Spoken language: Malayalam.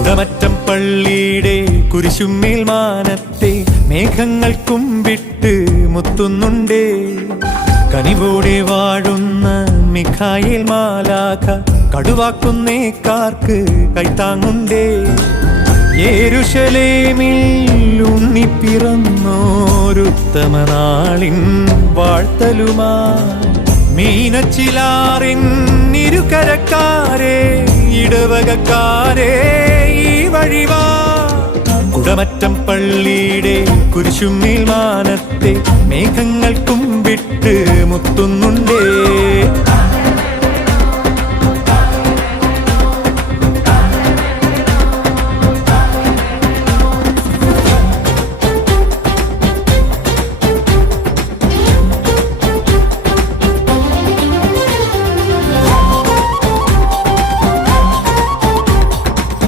കുടമറ്റം പള്ളിയുടെ കുരിശുമേൽ മാനത്തെ മേഘങ്ങൾ കുമ്പിട്ട് മുത്തുന്നുണ്ടേ. കനിവോടെ വാഴുന്ന മിഖായേൽ മാലാഖ കടുവാക്കുന്നേക്കാർക്ക് കൈത്താങ്ങുണ്ടേ. യെരൂശലേമിൽ ഉണ്ണിപ്പിറന്നോരുത്തമ നാളിൻ വാഴ്ത്തലുമായി മീനച്ചിലാറിൻ ഇരുകരക്കാരെ ഇടവകക്കാരെ ഈ വഴിവാ. കുടമറ്റം പള്ളിയുടെ കുരിശുമേൽ മാനത്തെ മേഘങ്ങൾ കുമ്പിട്ട് മുത്തുന്നുണ്ടേ.